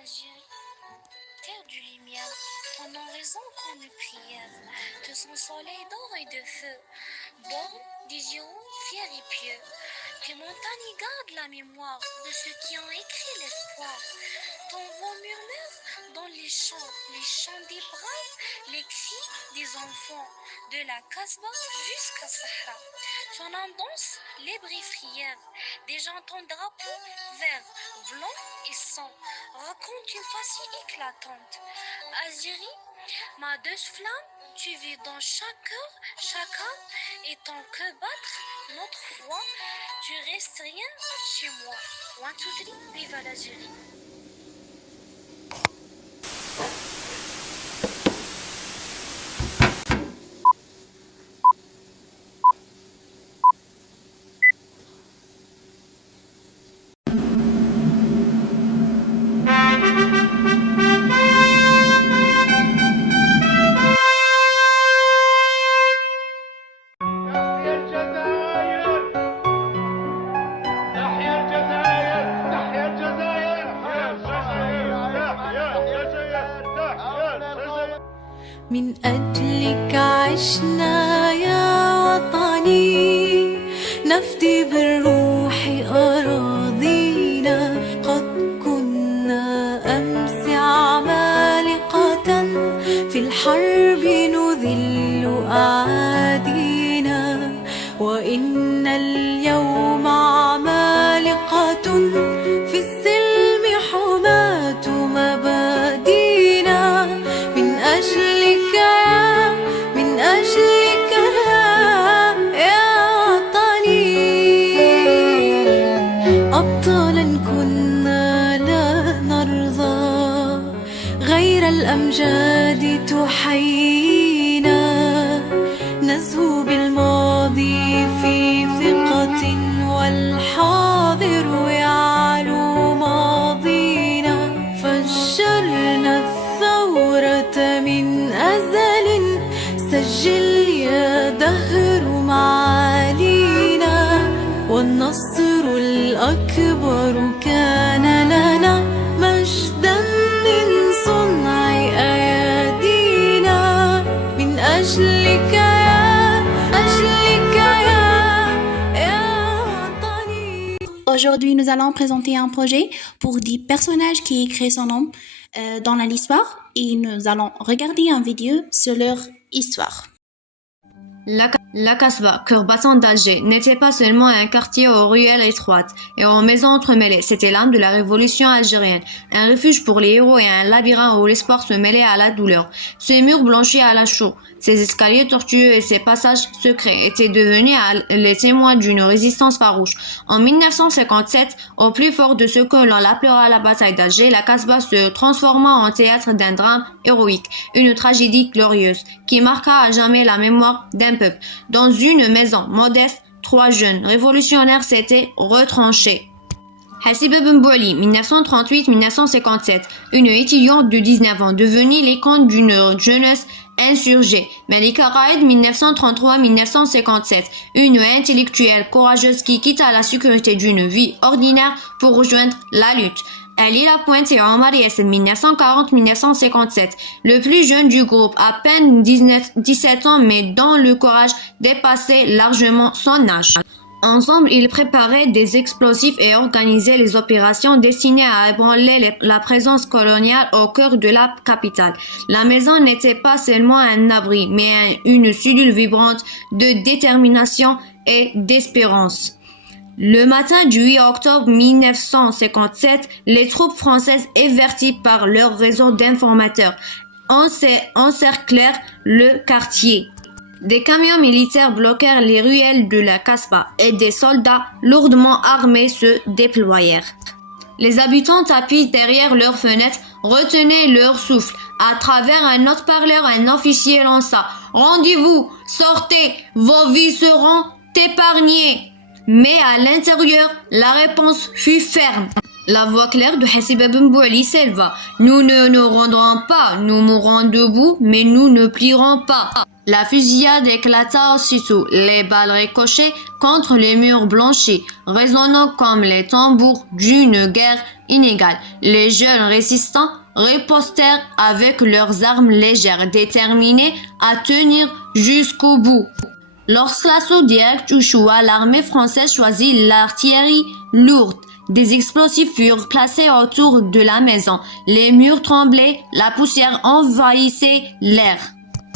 l'Algérie, terre du lumière, ton oraison comme une prière, de son soleil d'or et de feu, borne des héros fiers et pieux. Tes montagnes gardent la mémoire de ceux qui ont écrit l'espoir. Ton vent murmure dans les chants des braves, les cris des enfants, de la Casbah jusqu'à Sahara. Ton âme danse les briefrières, des gens ton drapeau vert, blanc et sang, raconte une passion éclatante. Algérie, ma douce flamme, tu vis dans chaque cœur, chaque âme, et ton cœur battre notre foi, tu restes rien chez moi. One, two, three, vive l'Algérie. من أجلك عشنا يا وطني نفدي بالروح أراضينا قد كنا أمس عمالقة في الحرب نذل أعادينا وإن اليوم عمالقة في السلم حماة مبادينا من أجلك يا وطني أبطالا كنا لا نرضى غير الأمجاد تحيينا نزهو بالماضي في ثقة والحاضر يعلو ماضينا فجرنا الثورة من أزل سجل يا دهر معالينا والنصر الأكبر كان لنا مجدا من صنع أيادينا من أجلك يا وطني. Aujourd'hui, nous allons présenter un projet pour 10 personnages qui écrivent son nom dans l'histoire et nous allons regarder une vidéo sur leur histoire. La Casbah, cœur battant d'Alger, n'était pas seulement un quartier aux ruelles étroites et aux maisons entremêlées, c'était l'âme de la révolution algérienne, un refuge pour les héros et un labyrinthe où l'espoir se mêlait à la douleur. Ces murs blanchis à la chaux, ces escaliers tortueux et ces passages secrets étaient devenus les témoins d'une résistance farouche. En 1957, au plus fort de ce que l'on appellera la bataille d'Alger, la Casbah se transforma en théâtre d'un drame héroïque, une tragédie glorieuse qui marqua à jamais la mémoire d'un peuple. Dans une maison modeste, 3 jeunes révolutionnaires s'étaient retranchés. Hassiba Ben Bouali, 1938-1957, une étudiante de 19 ans devenue l'icône d'une jeunesse insurgée. Malika Raed, 1933-1957, une intellectuelle courageuse qui quitta la sécurité d'une vie ordinaire pour rejoindre la lutte. Ali Lapointe et Omar Yassine, 1940-1957, le plus jeune du groupe, à peine 17 ans, mais dont le courage dépassait largement son âge. Ensemble, ils préparaient des explosifs et organisaient les opérations destinées à ébranler la présence coloniale au cœur de la capitale. La maison n'était pas seulement un abri, mais une cellule vibrante de détermination et d'espérance. Le matin du 8 octobre 1957, les troupes françaises, averties par leur réseau d'informateurs, encerclèrent le quartier. Des camions militaires bloquèrent les ruelles de la Casbah et des soldats lourdement armés se déployèrent. Les habitants tapis derrière leurs fenêtres retenaient leur souffle. À travers un haut-parleur, un officier lança « Rendez-vous, sortez, vos vies seront épargnées !» Mais à l'intérieur, la réponse fut ferme. La voix claire de Hassiba Ben Bouali s'éleva. « Nous ne nous rendrons pas, nous mourrons debout, mais nous ne plierons pas. » La fusillade éclata aussitôt, les balles ricochaient contre les murs blanchis, résonnant comme les tambours d'une guerre inégale. Les jeunes résistants ripostèrent avec leurs armes légères, déterminés à tenir jusqu'au bout. Lorsque l'assaut direct échoua, l'armée française choisit l'artillerie lourde. Des explosifs furent placés autour de la maison. Les murs tremblaient, la poussière envahissait l'air.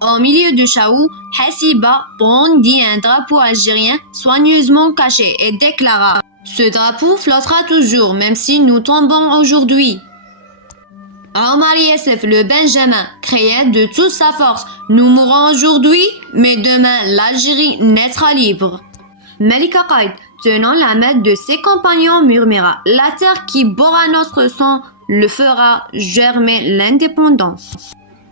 Au milieu du chaos, Hassiba brandit un drapeau algérien soigneusement caché et déclara « Ce drapeau flottera toujours, même si nous tombons aujourd'hui. » Omar Youssef, le Benjamin, criait de toute sa force « Nous mourrons aujourd'hui, mais demain l'Algérie naîtra libre. » Melika Qaïd, tenant la main de ses compagnons, murmura « La terre qui boira notre sang le fera germer l'indépendance. »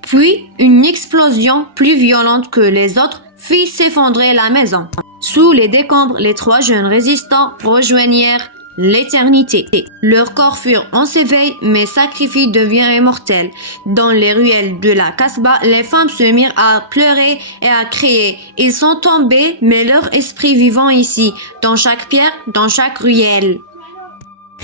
Puis, une explosion plus violente que les autres fit s'effondrer la maison. Sous les décombres, les trois jeunes résistants rejoignirent l'éternité. Leurs corps furent ensevelis, mais sacrifice devient immortel. Dans les ruelles de la Kasbah, les femmes se mirent à pleurer et à crier. Ils sont tombés, mais leur esprit vivant ici, dans chaque pierre, dans chaque ruelle.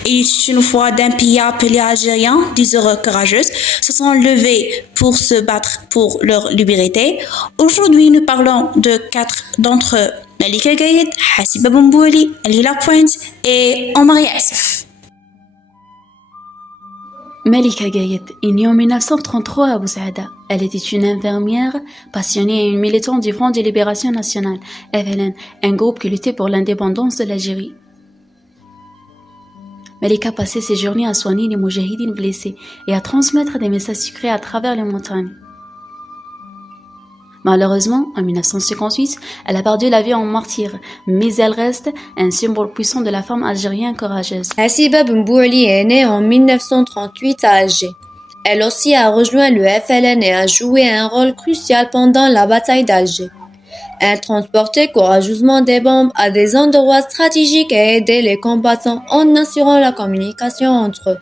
Et une fois d'un pays appelé Algériens, des heureux courageuses, se sont levés pour se battre pour leur liberté. Aujourd'hui, nous parlons de 4 d'entre eux. Melika Gaïd, Hassiba Boumbouli, Lila Pointe et Omar Youssef. Melika Gaïd est née en 1933 à Abu Saada. Elle était une infirmière passionnée et une militante du Front de Libération Nationale, FLN, un groupe qui luttait pour l'indépendance de l'Algérie. Melika passait ses journées à soigner les moujahidines blessés et à transmettre des messages secrets à travers les montagnes. Malheureusement, en 1958, elle a perdu la vie en martyr, mais elle reste un symbole puissant de la femme algérienne courageuse. Hassiba Boumbouli est née en 1938 à Alger. Elle aussi a rejoint le FLN et a joué un rôle crucial pendant la bataille d'Alger. Elle transportait courageusement des bombes à des endroits stratégiques et aidait les combattants en assurant la communication entre eux.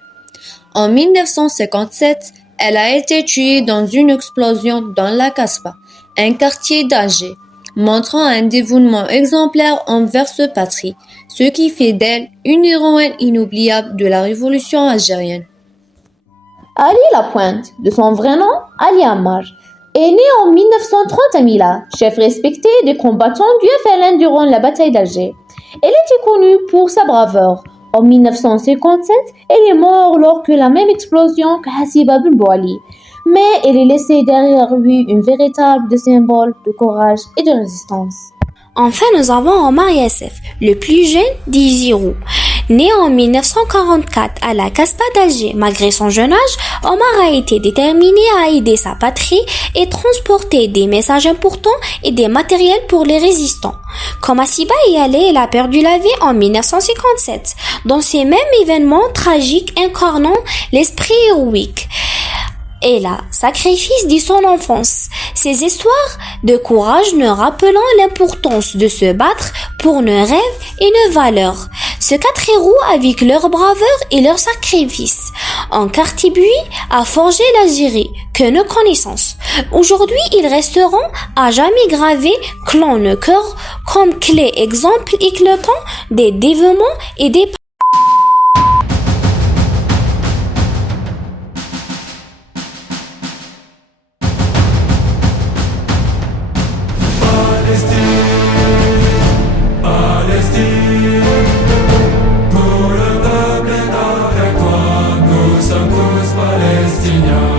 En 1957, elle a été tuée dans une explosion dans la Kasbah, un quartier d'Alger, montrant un dévouement exemplaire envers sa patrie, ce qui fait d'elle une héroïne inoubliable de la révolution algérienne. Ali Lapointe, de son vrai nom, Ali Ammar, est né en 1930 à Mila, chef respecté des combattants du FLN durant la bataille d'Alger. Elle était connue pour sa bravoure. En 1957, elle est morte lors de la même explosion que Hassiba Boumbouli. Mais elle est laissée derrière lui une véritable symbole de courage et de résistance. Enfin, nous avons Omar Youssef, le plus jeune des Zirou. Né en 1944 à la Kasbah d'Alger, malgré son jeune âge, Omar a été déterminé à aider sa patrie et transporter des messages importants et des matériels pour les résistants. Comme Hassiba y allait, il a perdu la vie en 1957, dans ces mêmes événements tragiques incarnant l'esprit héroïque et le sacrifice de son enfance. Ces histoires de courage nous rappelant l'importance de se battre pour nos rêves et nos valeurs. Ces 4 héros, avec leur bravoure et leur sacrifice, ont contribué à forger l'Algérie que nous connaissons. Aujourd'hui, ils resteront à jamais gravés dans nos cœurs comme clés exemples éclatants des dévouements et des Palestine, pour le peuple est avec toi, nous sommes tous palestiniens.